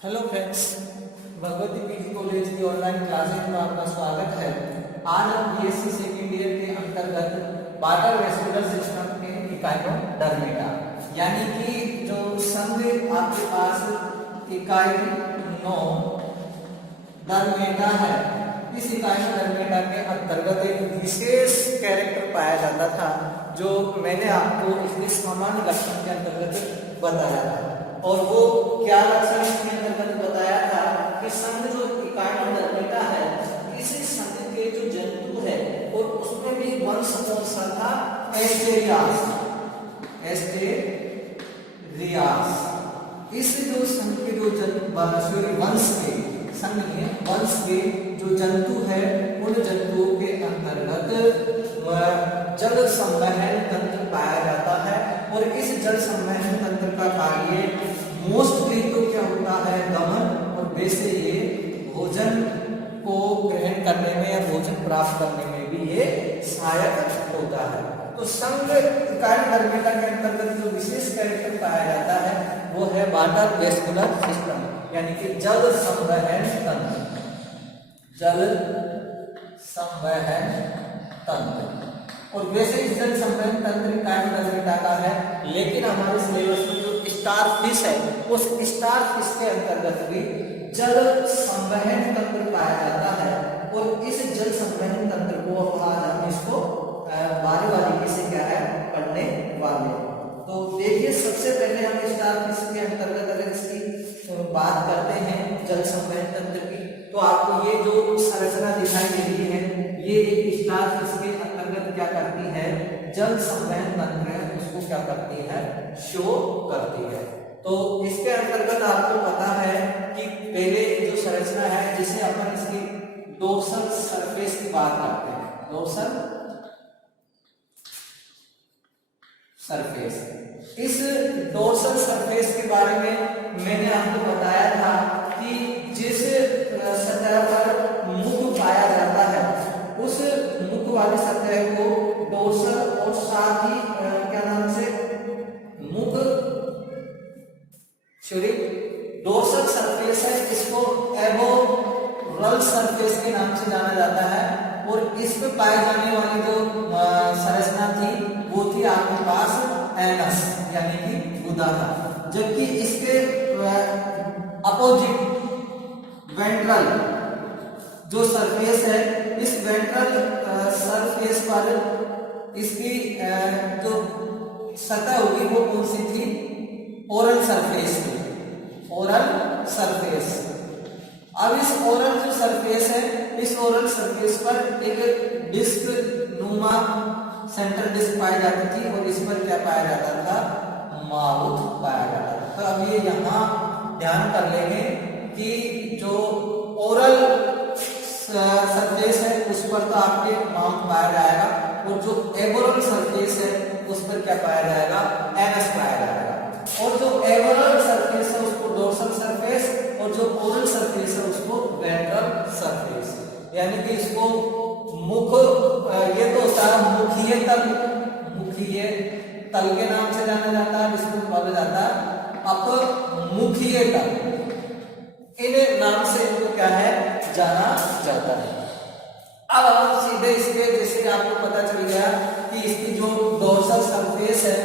Hello friends, Bhagwati PG college की online classes में आपका स्वागत है। आज हम बीएससी सेकेंड ईयर के अंतर्गत वाटर वेस्कुलर सिस्टम के इकाइनोडर्मेटा यानी कि जो संघ आपके पास इकाई 9 डर्मेटा है, इस इकाइनोडर्मेटा के अंतर्गत एक विशेष कैरेक्टर पाया जाता था जो मैंने आपको इसके सामान्य लक्षण के अंतर्गत बताया था। और वो क्या लक्षण इसके अंतर्गत बताया था कि संघ जो इकाइनोडर्मेटा है, इसी संघ के जो जंतु है और उसमें भी वंश कौन सा था? एस्टेरियास। इस जो संघ के जो वंश के संघ में वंश के जो जंतु है, उन जंतुओं के अंतर्गत जल संवहन तंत्र पाया जाता है। और इस जल संवहन तंत्र का कार्य मोस्टली तो क्या होता है? दमन। और वैसे ये भोजन को ग्रहण करने में या भोजन प्राप्त करने में भी ये सहायक होता है। तो संघ इकाइनोडर्मेटा के अंतर्गत जो विशेष कैरेक्टर पाया जाता है वो है वाटर वेस्कुलर सिस्टम यानी कि जल संवहन तंत्र। जल संवहन तंत्र। और वैसे इस जल संवहन तंत्र इकाइनोडर्मेटा का है, लेकिन हमारे सिलेबस में जो स्टार फिश है, उस स्टार फिश के अंतर्गत भी जल संवहन तंत्र पाया जाता है। और इस जल संवहन तंत्र को आज हम इसको बारी बारी से क्या है पढ़ने वाले। तो देखिए, सबसे पहले हम स्टार फिश के अंतर्गत अगर इसकी बात करते हैं जल संवहन तंत्र की, तो आपको ये जो संरचना दिखाई दे रही है, ये एक स्टार फिश के अंतर्गत क्या करती है? जल संवहन तंत्र है उसको क्या करती है? शो करती है। तो इसके अंतर्गत आपको पता है कि पहले जो संरचना है, जिसे अपन इसकी डोर्सल सरफेस की बात करते हैं, डोर्सल सरफेस। इस डोर्सल सरफेस के बारे में मैंने आपको बताया था कि जिस सतह पर मुख पाया जाता है, उस मुख वाली सतह को डोर्सल और साथ ही क्या नाम से मुख डोर्सल सरफेस है, इसको एबोरल सरफेस के नाम से जाना जाता है। और इस पे पाई जाने वाली जो संरचना थी वो थी आपके पास एनस यानी कि गुदा था। जबकि इसके अपोजिट वेंट्रल जो सरफेस है, इस वेंट्रल सरफेस पर इसकी जो सतह होगी वो कौन सी थी? ओरल सरफेस थी। Oral surface. अब इस ओरल जो सरफेस है, इस ओरल सरफेस पर एक डिस्क नुमा सेंट्रल डिस्क पाई जाती थी और इस पर क्या पाया जाता था? माउथ पाया जाता था। तो अब ये यहाँ ध्यान कर लेंगे कि जो ओरल सरफेस है उस पर तो आपके माउथ पाया जाएगा, और जो एबोरल सरफेस है उस पर क्या पाया जाएगा? एनस पाया जाएगा। और जो एबोरल सरफेस है उसको डोर्सल सरफेस, और जो ओरल सरफेस है उसको वेंट्रल सरफेस। यानी कि इसको मुख, ये तो होता है मुखीय तल, मुखीय तल के नाम से जाना जाता है, इसको बोला जाता है अपमुखीय तल। इन नाम से इनको क्या है जाना जाता है। अब हम सीधे इसके, जैसे आपको पता चल गया कि इसकी जो डोर्सल सरफेस है,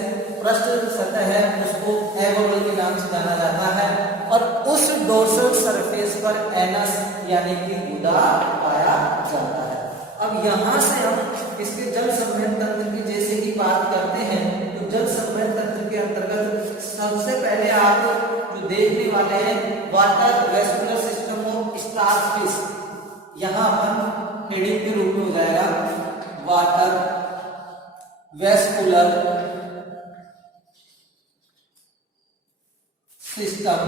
पृष्ठ सतह है, उसको एबोरल के नाम से जाना जाता है। और उस डोर्सल सरफेस पर एनस यानी कि गुदा पाया जाता है। अब यहां से हम इसके जल संवहन तंत्र की जैसे ही बात करते हैं, तो जल संवहन तंत्र के अंतर्गत सबसे पहले आप जो देखने वाले हैं water vascular system of star fish, यहां अपन हेडिंग के रूप में हो जाएगा water vascular system,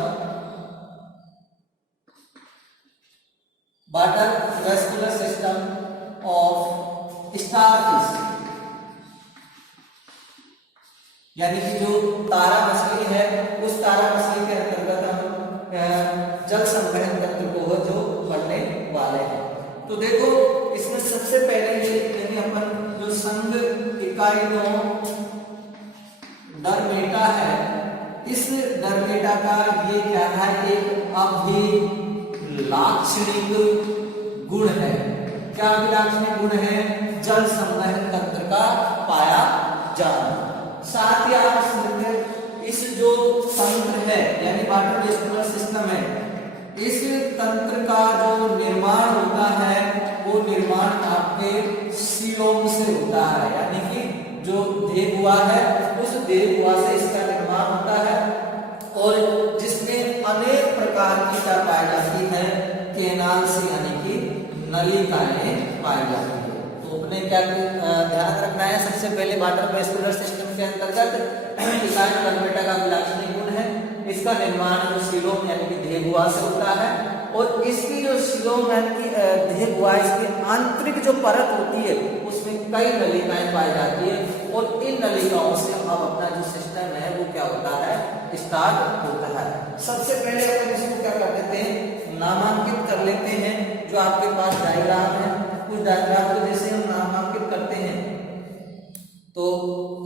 water vascular system of star fish. यानी कि जो तारा मछली है, उस तारा मछली के अंतर्गत हम जल संवहन तंत्र को जो पढ़ने वाले हैं। तो देखो, इसमें सबसे पहले ये अपन जो संघ इकाइनोडर्मेटा है, इस इस डर्मेटा का ये क्या है, एक अभिलाक्षणिक गुण है। क्या अभिलाक्षणिक गुण है? जल संवहन तंत्र का पाया जाना। साथ ही आप इस जो तंत्र है यानी वाटर वेस्कुलर सिस्टम है, इस तंत्र का जो निर्माण होता है वो निर्माण आपके सीलोम से होता है, यानी कि जो देह हुआ है उस देह हुआ से इसका निर्माण होता है, और जिसमें अनेक प्रकार की क्या पाई जाती है, केनाल से यानी कि नलिकाएं पाई जाती है। तो अपने क्या ध्यान रखना है, सबसे पहले वाटर वेस्कुलर सिस्टम के अंतर्गत इकाई डर्मेटा का अभिलाक्षणिक गुण है, इसका निर्माण जो सीलोम यानी कि देह गुहा से होता है, और इसकी जो सीलोम यानी कि देह गुहा इसकी आंतरिक जो परत होती है उसमें कई नलिकाएं पाई जाती है, और इन नलिकाओं से अब अपना जो सिस्टम है वो क्या होता है, स्टार्ट होता है। सबसे पहले अपन इसको क्या कर देते हैं, नामांकित कर लेते हैं। जो आपके पास डायग्राम है, कुछ डायग्राम को जैसे हम नामांकित करते हैं तो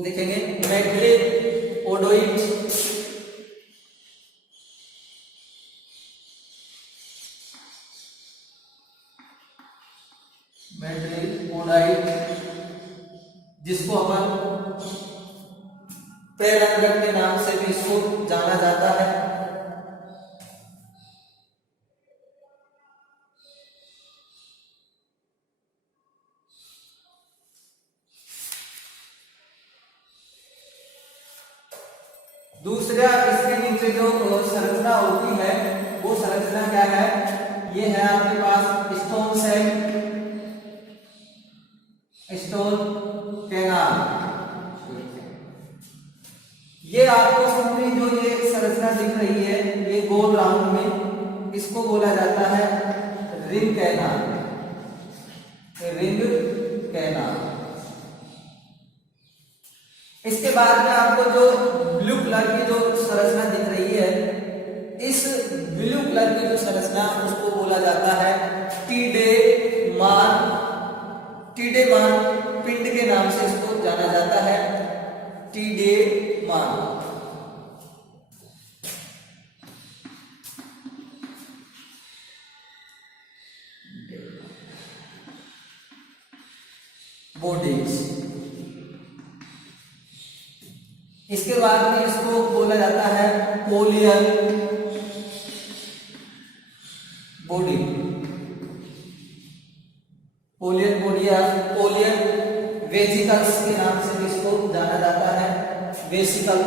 लिखेंगे मैग्लेट ओडोइड, मैग्लेट जिसको अपन प्रेरक के नाम से भी इसको जाना जाता है। दूसरा इसके नीचे जो संरचना होती है वो संरचना क्या है, ये है आपके पास स्टोन सेल, स्टोन कैनाल। ये आपको सामने जो ये संरचना दिख रही है ये गोल राउंड में, इसको बोला जाता है रिंग कैनाल, रिंग कैनाल। इसके बाद में आपको जो ब्लू कलर की जो संरचना दिख रही है, इस ब्लू कलर की जो संरचना उसको बोला जाता है टीडेमान, टीडेमान पिंड के नाम से इसको जाना जाता है, टीडेमान। बॉडीज। इसके बाद में इसको बोला जाता है पोलियल बॉडी, पोलियल बॉडी या पोलियल वेसिकल्स के नाम से भी इसको जाना जाता है, वेसिकल।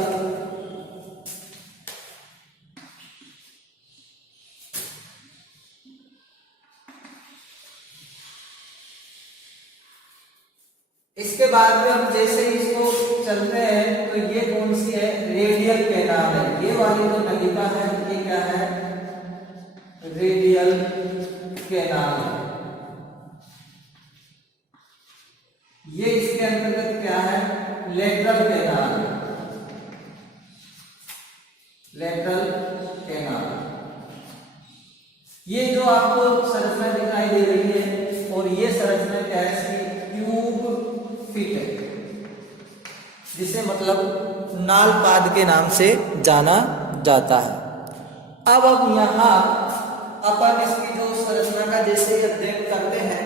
इसके बाद में हम जैसे इसको चलते हैं तो ये कौन सी है, रेडियल कैनाल है। ये वाली जो नलिका है ये क्या है, रेडियल कैनाल है। ये इसके अंतर्गत क्या है, लेटरल कैनाल, लेटरल कैनाल। ये जो आपको संरचना दिखाई दे रही है, और ये संरचना क्या है, ट्यूब फिट है, जिसे मतलब नालपाद के नाम से जाना जाता है। अब यहाँ अपन इसकी जो संरचना का जैसे अध्ययन करते हैं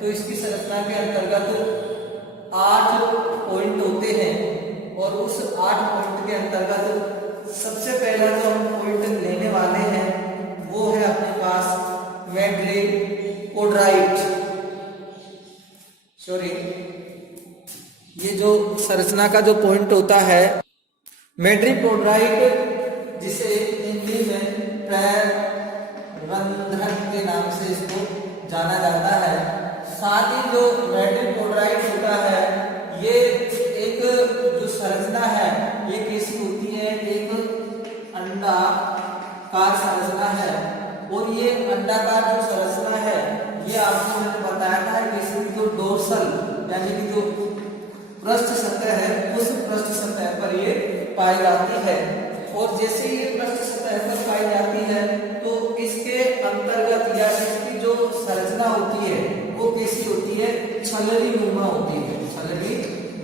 तो इसकी संरचना के अंतर्गत 8 पॉइंट होते हैं, और उस 8 पॉइंट के अंतर्गत सबसे पहला जो हम पॉइंट लेने वाले हैं वो है अपने पास मैग्लेटोडाइट, सॉरी ये जो संरचना का जो पॉइंट होता है मैग्लेटोडाइट, जिसे हिंदी में पैरबंधन के नाम से इसको जाना जाता है। साथ ही जो मैग्लेटोडाइट होता है ये एक जो संरचना है ये कैसी होती है, एक अंडाकार संरचना है, और ये अंडाकार जो संरचना है ये आपको मैंने बताया था कि जो डोर्सल यानी कि जो पृष्ठ सतह है उस पृष्ठ सतह पर ये पाई जाती है, और जैसे ये पृष्ठ सतह पर पाई जाती है तो इसके अंतर्गत या इसकी जो संरचना होती है वो कैसी होती है, छलनी नुमा होती है, छलनी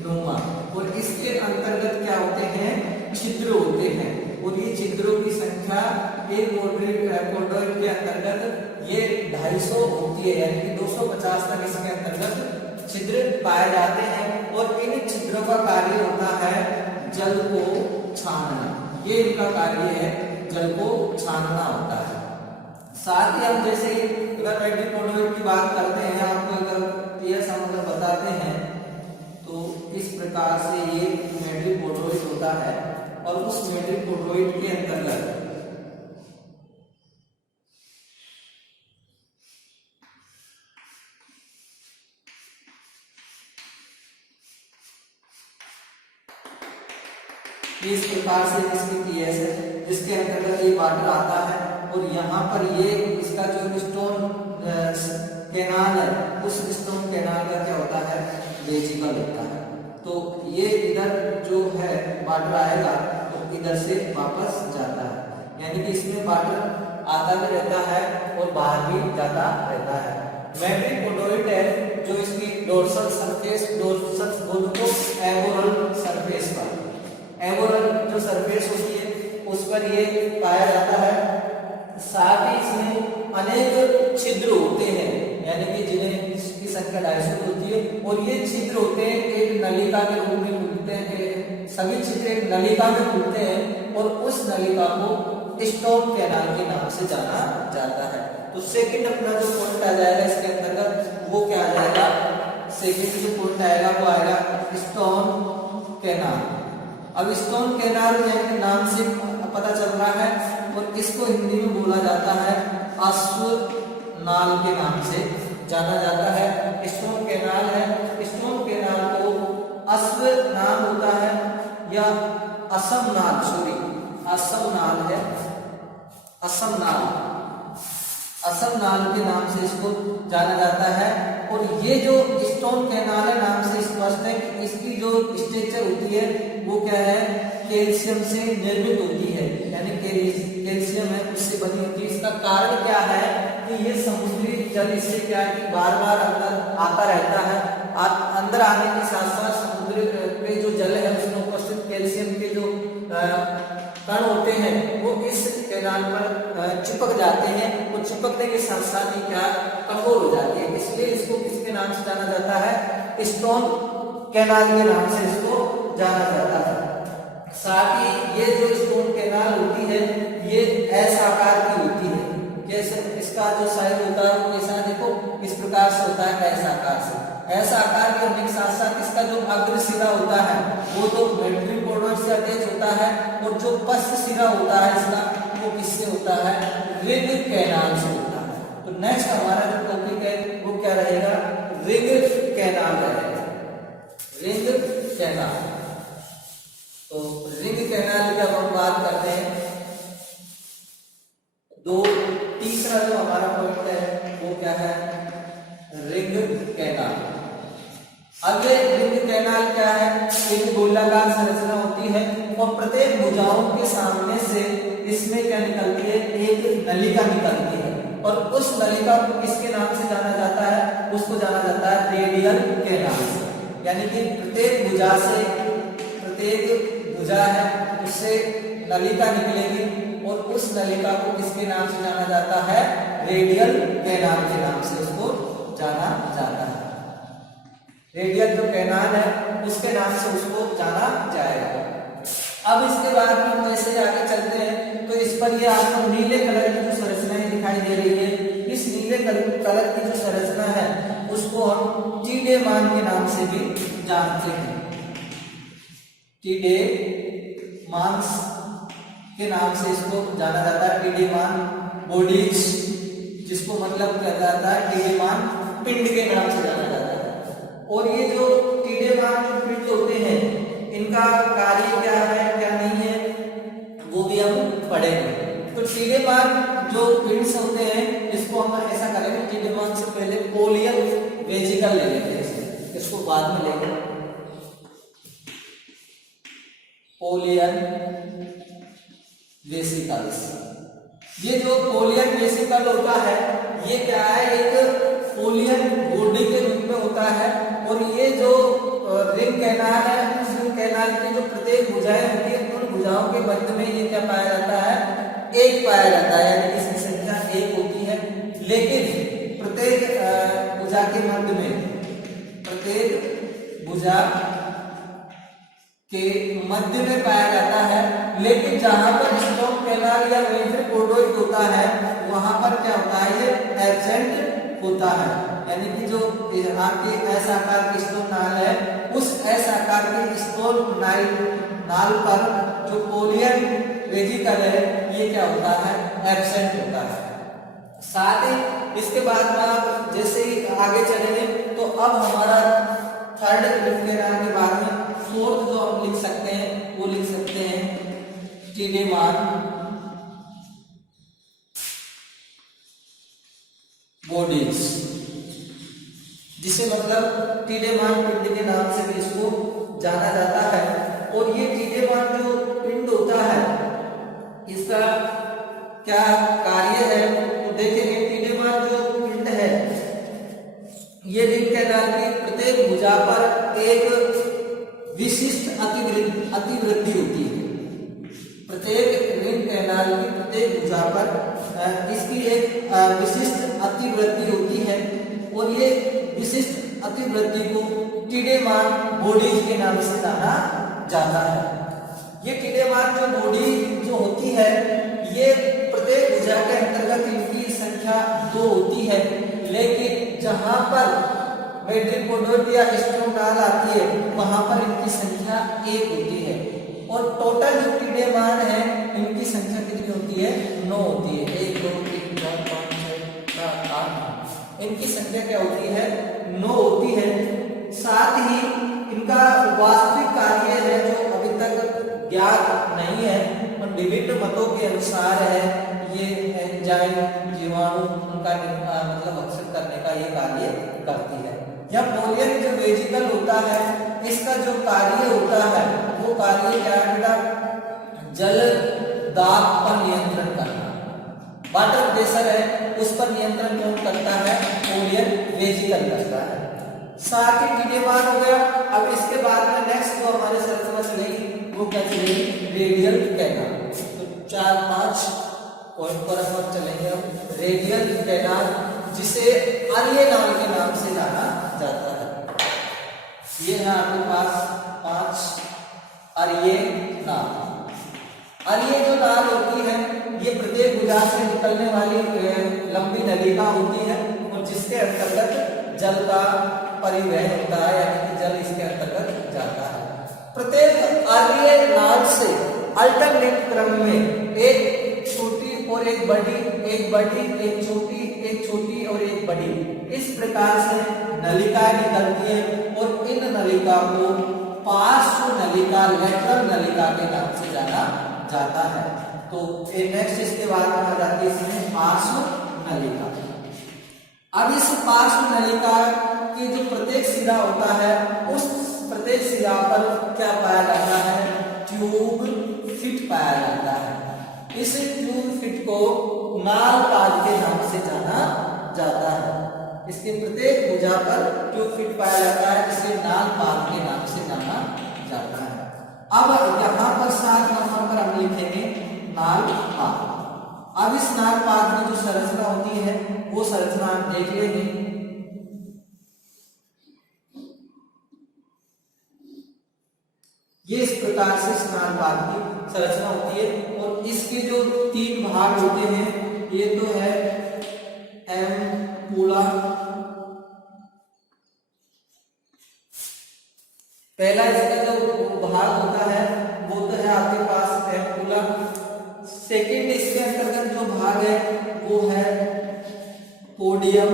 नुमा। और इसके अंतर्गत क्या होते हैं, छिद्र होते हैं। और ये छिद्रों की संख्या एक कोडोइड के अंतर्गत ये 250 होती है, यानी कि 250 तक इसके अंतर्गत छिद्र पाए जाते हैं। और इन छिद्रों का कार्य होता है जल को छानना, ये इनका कार्य है, जल को छानना होता है। साथ ही हम जैसे अगर मैट्रिकोडोइड की बात करते हैं, आपको अगर ये मतलब बताते हैं तो इस प्रकार से ये मैट्रिकोडोइड होता है। और उस मैट्रिकोडोइड के अंतर्गत इस प्रकार से इसकी पीएस है, जिसके अंतर्गत ये वाटर आता है। और यहाँ पर ये इसका जो स्टोन कैनाल है, उस स्टोन कैनाल का क्या होता है, वेजिकल होता है। तो ये इधर जो है वाटर आएगा तो इधर से वापस जाता है, यानी कि इसमें वाटर आता भी रहता है और बाहर भी जाता रहता है। मैट्रिकोडोइड है जो इसकी डोर्सल सरफेस, डोर्सल बोल को एबोरल सरफेस पर, एबोरल जो सरफेस होती है उस पर ये पाया जाता है। साथ ही इसमें अनेक छिद्र होते हैं, यानी कि जिन्हें की संख्या 250 होती है। और ये छिद्र होते हैं एक नलिका के रूप में खुलते हैं, सभी छिद्र एक नलिका में खुलते हैं और उस नलिका को स्टोन कैनाल के नाम से जाना जाता है। तो सेकंड अपना जो पॉइंट आ जाएगा इसके अंतर्गत वो क्या आ जाएगा, सेकंड जो पॉइंट आएगा वो आएगा स्टोन कैनाल। अब स्टोन कैनाल के नाम से पता चल रहा है और इसको हिंदी में बोला जाता है अश्व नाल के नाम से जाना जाता है। स्टोन कैनाल है, स्टोन कैनाल को अश्व नाल होता है या असम नाल, सॉरी असम नाल है, असम नाल, असम नाल के नाम से इसको जाना जाता है। और ये जो स्टोन कैनाल है नाम से स्पष्ट है कि इसकी जो स्ट्रक्चर होती है वो क्या है, कैल्शियम से निर्मित होती है, यानी कैल्शियम है उससे बनी होती है। इसका कारण क्या है कि ये समुद्री जल इससे क्या है कि बार बार अंदर आता रहता है। अंदर आने के साथ साथ समुद्र पे जो जल है उसमें उपस्थित कैल्शियम के जो कण होते हैं वो इस कैनाल पर चिपक जाते हैं। वो चिपकने के साथ साथ ही क्या कठोर हो जाते हैं, इसलिए इसको किसके नाम से जाना जाता है, स्टोन कैनाल के नाम से इसको जाना जाता है। साथ ही ये जो स्टोन कैनाल होती है ये एस आकार की होती है, जैसे इसका जो साइज होता है वो कैसा, देखो इस प्रकार से होता है, एस आकार से। एस आकार के होने के साथ साथ इसका जो अग्र सिरा होता है वो तो मैट्रिकोडोइड से अटैच होता है और जो पश्च सिरा होता है इसका वो किससे होता है, रिंग कैनाल से होता है। तो नेक्स्ट हमारा जो टॉपिक है वो क्या रहेगा, रिंग कैनाल रहेगा, रिंग कैनाल। तो रिंग कैनाल की अब हम बात करते हैं, तीसरा जो हमारा पॉइंट है वो क्या है, रिंग कैनाल। अब ये रिंग कैनाल क्या है, एक गोलाकार संरचना होती है और प्रत्येक भुजाओं के सामने से इसमें क्या निकलती है, एक नलिका निकलती है। और उस नलिका को किसके नाम से जाना जाता है, उसको जाना जाता है रेडियल कैनाल से। यानी कि प्रत्येक भुजा से, प्रत्येक भुजा है उससे नलिका निकलेगी और उस नलिका को किसके नाम से जाना जाता है, रेडियल कैनाल के नाम से उसको जाना जाता है। रेडियल जो कैनाल है उसके नाम से उसको जाना जाएगा। अब इसके बाद में हम जैसे आगे चलते हैं तो इस पर ये आपको नीले कलर की जो संरचनाएं दिखाई दे रही है, इस नीले कलर की जो संरचना है उसको हम टीडेमान के नाम से भी जानते हैं। टीडेमान के नाम से इसको जाना जाता है, टीडेमान बॉडीज, जिसको मतलब किया जाता है टीडेमान पिंड के नाम से जाना जाता है। और ये जो टीडेमान पिंड होते हैं इनका कार्य क्या है क्या नहीं है वो भी हम पढ़ेंगे। तो टीडेमान जो पिंड्स होते हैं इसको हम ऐसा करेंगे, टीडेमान से पहले पोलियम वेजिकल ले लेते हैं, इसको बाद में लेंगे। पोलियन वेसिकल्स, ये जो पोलियन वेसिकल होता है ये क्या है, एक पोलियन बॉडी के रूप में होता है। और ये जो रिंग कैनाल है उस रिंग कैनाल की जो प्रत्येक भुजाएं होती है उन भुजाओं के मध्य में ये क्या पाया जाता है, एक पाया जाता है, यानी इसकी संख्या एक होती है। लेकिन प्रत्येक भुजा के मध्य में, प्रत्येक भुजा के मध्य में पाया जाता है। लेकिन जहां पर स्टोम कैनाल या वेंट्रिकोडोइड होता है वहां पर क्या होता है, ये एब्सेंट होता है। यानी कि जो आपके एस आकार की स्टोन नाल है, उस एस आकार के स्टोन नाल पर जो पोलियन वेजिकल है ये क्या होता है, एब्सेंट होता है। साथ ही इसके बाद में आप जैसे ही आगे चलेंगे तो अब हमारा थर्ड लिफ्ट कैनाल के बाद में फोर्थ जो हम लिख सकते हैं वो लिख सकते हैं टीडेमान बॉडीज, जिसे मतलब टीडेमान पिंड के नाम से भी इसको जाना जाता है। और ये टीडेमान जो पिंड होता है इसका क्या कार्य है तो देखेंगे। टीडेमान जो पिंड है ये रिंग कैनाल की प्रत्येक भुजा पर एक विशिष्ट अतिवृद्धि होती है। प्रत्येक रिंग कैनाल की प्रत्येक भुजा पर इसकी एक विशिष्ट अतिवृद्धि होती है और ये विशिष्ट अतिवृद्धि को टीडेमान बॉडीज के नाम से जाना जाता है। ये टीडेमान जो बॉडी जो होती है ये प्रत्येक भुजा के अंतर्गत इनकी संख्या 2 होती है। लेकिन जहां पर वेंट्रिकोडोइड या स्टोम नाल आती है वहां पर इनकी संख्या 1 होती है। और टोटल जो टीडेमान है इनकी संख्या कितनी होती है, 9 होती है। 1 2 3 4 5 6 7 8 इनकी संख्या क्या होती है, 9 होती है। साथ ही इनका वास्तविक कार्य है जो अभी तक ज्ञात नहीं है, पर विभिन्न मतों के अनुसार है ये एंजाइम जीवाणु उनका मतलब अक्सर करने का ये कार्य करती है। यह पोलियन जो वेजिकल होता है इसका जो कार्य होता है वो कार्य क्या है बेटा, जल दाब पर नियंत्रण करना। वाटर प्रेशर है उस पर नियंत्रण कौन करता है, पोलियन वेजिकल करता है। साथ ही टीडेमान हो गया। अब इसके बाद में नेक्स्ट जो हमारे संरचना चलेगी वो क्या चलेगी, रेडियल कैनाल। तो 4-5 पॉइंट पर हम चलेंगे। हम रेडियल कैनाल जिसे आर्य नाल के नाम से जाना जाता है। ये है आपके पास 5 आर्य नाल। आर्य जो नाल होती है ये प्रत्येक भुजा से निकलने वाली लंबी नलिका होती है और जिसके अंतर्गत जल का परिवहन होता है, यानी कि जल इसके अंतर्गत जाता है। प्रत्येक आर्य नाल से अल्टरनेट क्रम में एक छोटी और एक बड़ी, एक बड़ी, एक छोटी और एक बड़ी, इस प्रकार से नलिकाएं निकलती है और इन नलिका को पार्श्व नलिका, लेटरल नलिका के नाम से जाना जाता है। तो नेक्स्ट इसके बाद में आ जाती है इसमें पार्श्व नलिका। अब इस पार्श्व नलिका के जो प्रत्येक सिरा होता है उस प्रत्येक सिरा पर क्या पाया जाता है, ट्यूब फिट पाया जाता है। इस ट्यूब फिट को नाल पाद के नाम से जाना जाता है। इसके प्रत्येक भुजा पर ट्यूब फिट पाया जाता है जिसे नाल पाद के नाम से जाना जाता है। अब यहाँ पर 7 नंबर पर हम लिखेंगे नाल पाद। अब इस नाल पाद में जो संरचना होती है वो संरचना हम देख लेंगे। ये इस प्रकार से नाल पाद की संरचना होती है और इसके जो 3 भाग होते हैं ये तो है एम्पुला, पहला इसका जो भाग होता है वो तो है आपके पास एम्पुला। सेकेंड इसके अंतर्गत जो भाग है वो है पोडियम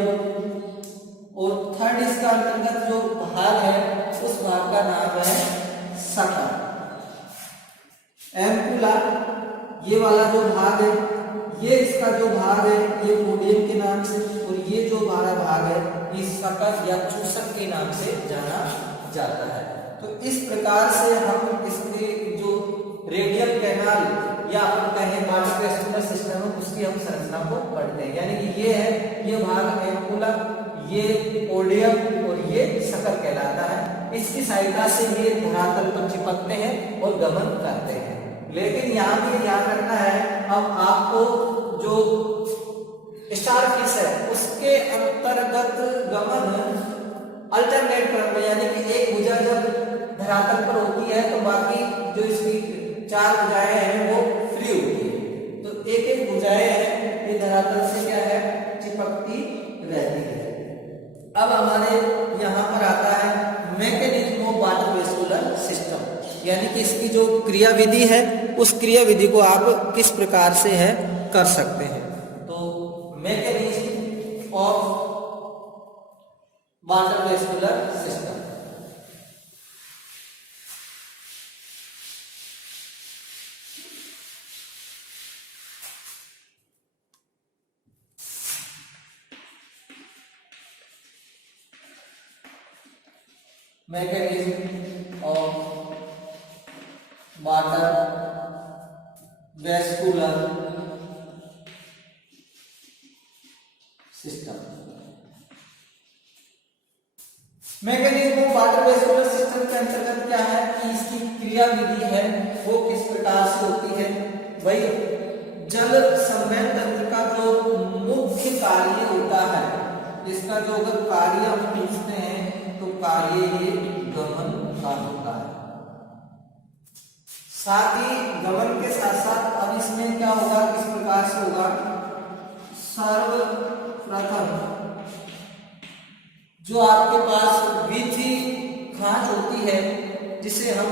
और थर्ड इसका अंतर्गत जो भाग है उस भाग का नाम है सकर। एम्पुला ये वाला जो भाग है ये इसका जो भाग है ये पोडियम के नाम से और ये जो हमारा भाग है ये सकर या चूसक के नाम से जाना जाता है। तो इस प्रकार से हम इसके जो रेडियल कैनाल या अपन कहें कार्डियोवैस्कुलर सिस्टम है उसकी हम संरचना को पढ़ते हैं। यानी कि ये है, ये भाग एम्पुला, ये पोडियम और ये सकर कहलाता है। इसकी सहायता से ये धरातल पर चिपकते हैं और गमन करते हैं। लेकिन यहाँ भी याद रखना है, अब आपको जो स्टारफिश है उसके अंतर्गत गमन अल्टरनेट क्रम में, यानी कि एक भुजा जब धरातल पर होती है तो बाकी जो इसकी 4 भुजाएं हैं वो फ्री होती है, तो एक एक भुजाएं हैं ये धरातल से क्या है, चिपकती रहती है। अब हमारे यहाँ पर आता है mechanism of water vascular system, यानी कि इसकी जो क्रिया विधि है उस क्रिया विधि को आप किस प्रकार से है कर सकते हैं। तो mechanism of water vascular system, mechanism of water vascular system। Mechanism of water vascular system के अंतर्गत क्या है कि इसकी क्रिया विधि है वो किस प्रकार से होती है। वही जल संवहन तंत्र का जो मुख्य कार्य होता है, इसका जो अगर कार्य हम पूछते हैं तो कार्य ये गमन का होता है। साथ ही गमन के साथ साथ अब इसमें क्या होगा, किस प्रकार से होगा, सर्वप्रथम जो आपके पास विधि खांच होती है जिसे हम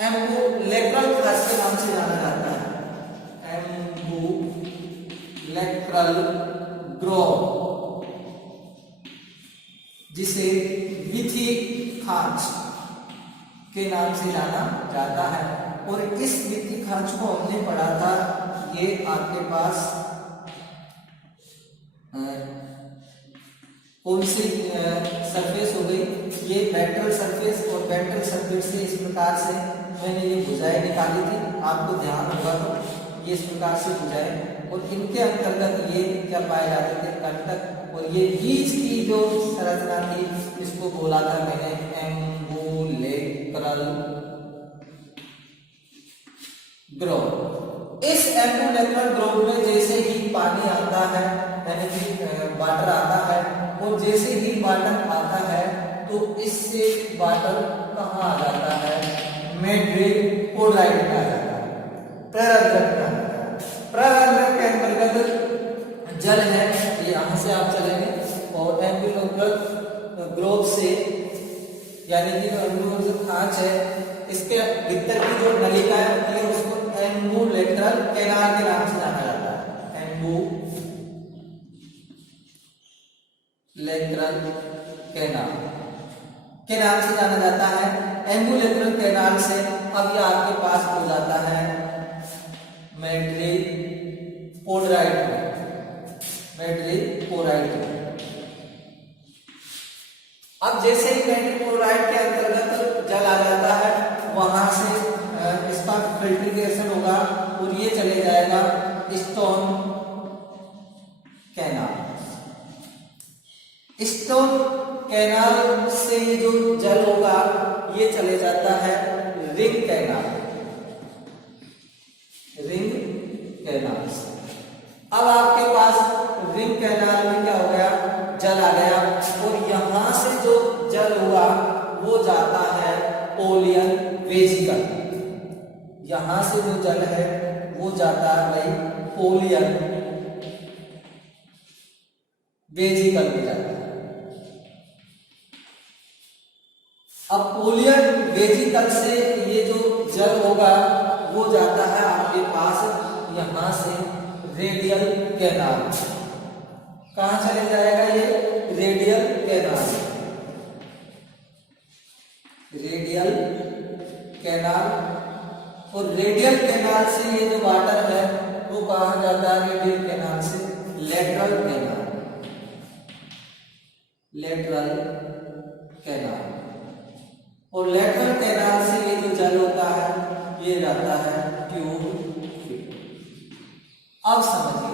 एम्बुलेक्रल खांच के नाम से जाना जाता है, एम्बुलेक्रल ग्रोव, जिसे विधि खांच के नाम से जाना जाता है। और इस विधि खांच को हमने पढ़ा था, ये आपके पास कौन सी सरफेस हो गई, ये वेंट्रल सरफेस, और वेंट्रल सरफेस से इस प्रकार से मैंने ये भुजाएं निकाली थी, आपको ध्यान होगा तो ये इस प्रकार से भुजाएं, और इनके अंतर्गत ये क्या पाए जाते थे, कंटक, और ये बीज की जो संरचना थी इसको बोला था मैंने एम्बुलेक्रल ग्रोव। इस एम्बुलेक्रल ग्रोव में जैसे ही पानी आता है, यानी कि वाटर आता है, और जैसे ही वाटर आता है तो इससे वाटर कहाँ आ जाता है, मेट्रिपोलाइट में आ जाता है, प्ररंध्रक में। प्ररंध्रक के अंतर्गत जल है, ये यहाँ से आप चलेंगे और एम्बुलेक्रल ग्रोव से, यानी कि एम्बुलेक्रल खांच है, इसके भीतर की जो नलिकाएं होती है उसको एम्बुलेक्रल कैनाल के नाम से जाना जाता है, एम्बुलेक्रल कैनाल के नाम से जाना जाता है। एम्बुलेक्रल कैनाल से अब ये आपके पास हो जाता है मेट्रिपोलाइट में, मेट्रिपोलाइट में। अब जैसे ही मेट्रिपोलाइट के अंतर्गत जल आ जाता है, वहां से इसका फिल्ट्रेशन होगा और ये चले जाएगा स्टोन कैनाल। स्टोन कैनाल से ये जो जल होगा ये चले जाता है रिंग कैनाल, रिंग कैनाल से। अब आपके पास रिंग कैनाल में क्या हो गया, जल आ गया, और यहां से जो जल हुआ वो जाता है पोलियन वेजिकल। यहां से जो जल है वो जाता है भाई पोलियन वेजिकल में जाता है। अब पोलियन वेजिकल से ये जो जल होगा वो जाता है आपके पास यहां से रेडियल कैनाल। कहां चले जाएगा ये, रेडियल कैनाल, रेडियल कैनाल। और रेडियल कैनाल से ये जो वाटर है वो कहां जाता है, रेडियल कैनाल से लेटरल कैनाल, लेटरल कैनाल। और लेटरल कैनाल से ये जो जल होता है ये जाता है ट्यूब। अब समझिए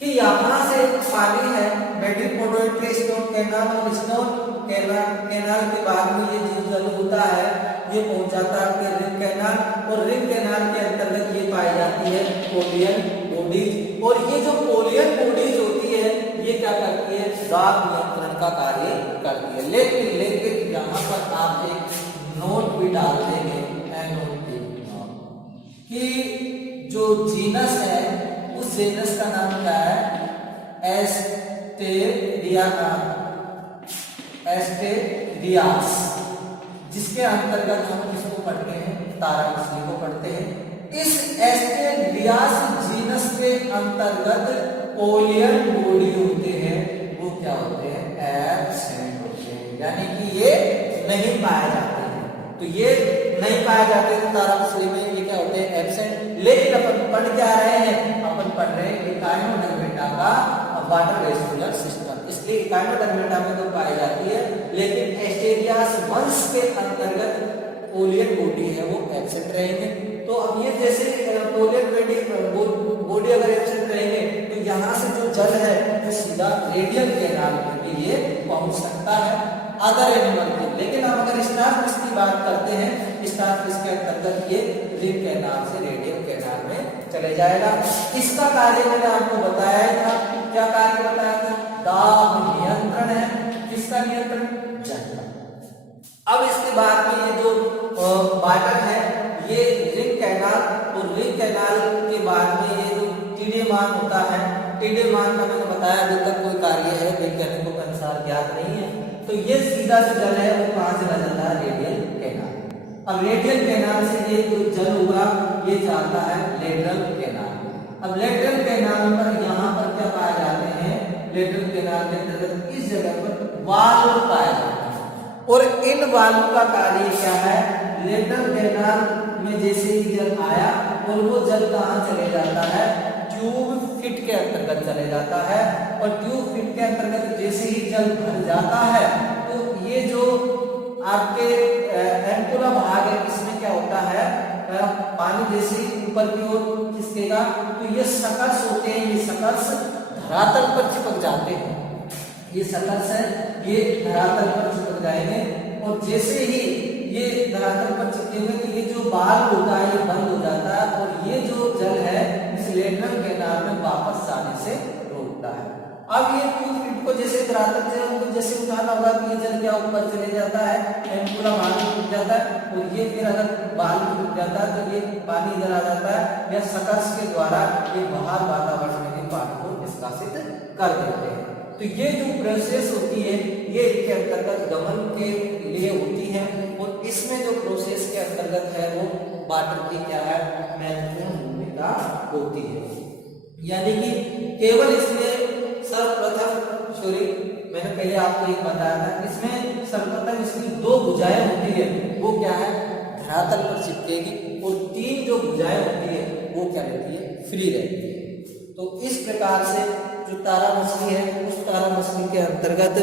कि यहां से पानी है मेट्रिपोलाइट के स्टोन कैनाल, और स्टोन कैनाल के बाद में ये जो जल होता है ये पहुंच जाता है आपके रिंग कैनाल, और रिंग कैनाल के अंतर्गत ये पाई जाती है पोलियन बॉडीज। और ये जो पोलियन बॉडीज होती है ये क्या करती है, दाब नियंत्रण का कार्य करती है। लेकिन यहाँ पर आप एक नोट भी डाल देंगे कि जो जीनस है उस जीनस का नाम क्या है, एस्टेरियास, जिसके अंतर्गत हम किसको पढ़ते हैं, तारा मछली को पढ़ते हैं। इस एस्टेरियास जीनस के अंतर्गत पोलियन बॉडी होते हैं वो क्या होते हैं, एब्सेंट होते हैं, यानी कि ये नहीं पाए जाते हैं। तो ये नहीं पाए जाते तो तारा मछली में ये क्या होते हैं, एब्सेंट। लेकिन अपन पढ़ क्या रहे हैं, अपन पढ़ रहे हैं इकाइनोडर्मेटा का वाटर वेस्कुलर सिस्टम, इसलिए इकाइनोडर्मेटा में तो पाई जाती है, लेकिन एस्टेरियास वंश के अंतर्गत पोलियन बॉडी है वो एब्सेंट रहेंगे। तो अब ये जैसे पोलियन बॉडी अगर एब्सेंट रहेंगे तो यहाँ से जो जल है वो सीधा रेडियल कैनाल में भी ये पहुंच सकता है अदर एनिमल के। लेकिन हम अगर स्टारफिश की बात करते हैं, स्टारफिश के अंतर्गत ये रिंग कैनाल से रेडियल कैनाल में चले जाएगा। इसका कार्य मैंने आपको बताया था, क्या कार्य बताया था, दाब नियंत्रण है। किसका नियंत्रण, जल का। अब इसके बाद में ये जो वाटर है ये रिंग कैनाल, और रिंग कैनाल के बाद में ये जो टीडेमान होता है, टीडेमान का मैंने बताया अभी तक कोई कार्य है वैज्ञानिकों के अनुसार ज्ञात नहीं है। तो ये सीधा जो जल है वो कहां चला जाता है, रेडियल कैनाल। अब रेडियल कैनाल से ये जो जल होगा ये जाता है लेटरल कैनाल। अब लेटरल कैनाल पर यहाँ पर क्या पाए जाते हैं, लेटरल कैनाल के अंतर्गत इस जगह पर वाल्व पाए जाते हैं, और इन वाल्व का कार्य क्या है, लेटरल कैनाल में जैसे ही जल आया और वो जल कहाँ चले जाता है, ट्यूब फिट के अंतर्गत चले जाता है। और ट्यूब फिट के अंतर्गत जैसे ही जल भर जाता है तो ये जो आपके एंकुला भाग है इसमें क्या होता है, पानी जैसे ही ऊपर की ओर खिसकेगा तो ये सकल्स होते हैं, ये सकल्स धरातल पर चिपक जाते हैं। ये सकल्स है ये धरातल पर चिपक जाएंगे, और जैसे ही ये धरातल पर चिपकेंगे तो ये जो बाल्व होता है ये बंद हो जाता है, और ये जो जल है इस लेटरल कैनाल में वापस जाने से रोकता है। अब ये ट्यूब फिट को जैसे धरातल से हमको जैसे उठाना होगा कि ये जल क्या ऊपर चले जाता है, एंकुला भाग टूट जाता है, और ये फिर अगर बाल टूट जाता है तो ये पानी इधर आ जाता है, या सकल्स के द्वारा ये बाहर वातावरण में भी पानी को निष्कासित कर देते हैं। तो ये जो प्रोसेस होती है ये इसके अंतर्गत गमन के लिए होती है, और इसमें जो प्रोसेस के अंतर्गत है वो वाटर की क्या है, महत्वपूर्ण भूमिका होती है। यानी कि केवल इसमें सर्वप्रथम मैंने पहले आपको एक बताया था, इसमें सर्वप्रथम इसकी दो भुजाएं होती है, वो क्या है, धरातल पर चिपकेगी, और तीन जो भुजाएं होती है वो क्या रहती है, फ्री रहती है। तो इस प्रकार से जो तारा मछली है उस तारा मछली के अंतर्गत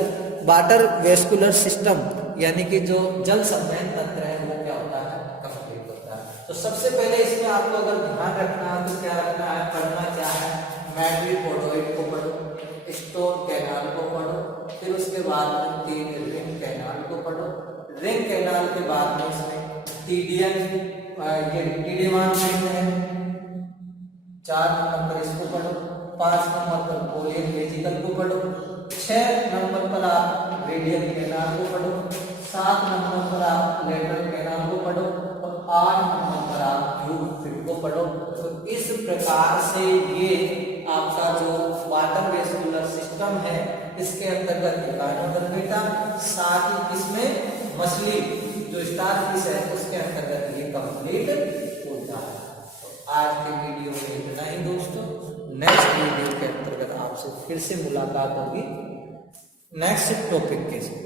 वाटर वेस्कुलर सिस्टम यानी कि जो जल संवहन तंत्र है वो क्या होता है, कंप्लीट होता है। तो सबसे पहले इसमें आपको अगर ध्यान रखना है तो क्या रखना है, पढ़ना क्या है, मैट्रिपोडोइड को पढ़ो, स्टोन कैनाल को पढ़ो, फिर उसके बाद में तीन रिंग कैनाल को पढ़ो, रिंग कैनाल के बाद में इसमें टीडियन ये टीडेमान है, 4 नंबर पर इसको पढ़ो, 5 नंबर पर पोलियन वेजिकल को पढ़ो, 6 नंबर पर आप रेडियल कैनाल को पढ़ो, 7 नंबर पर आप लेटरल कैनाल को पढ़ो, और 8 नंबर पर आप ट्यूब फिट को पढ़ो। तो इस प्रकार से ये आपका जो वाटर वेस्कुलर सिस्टम है इसके अंतर्गत इकाइनोडर्मेटा, साथ ही इसमें मछली जो स्टारफिश है उसके अंतर्गत ये कंप्लीट होता है। तो आज के वीडियो में इतना ही दोस्तों, नेक्स्ट वीडियो के अंतर्गत आपसे फिर से मुलाकात होगी नेक्स्ट टॉपिक के साथ।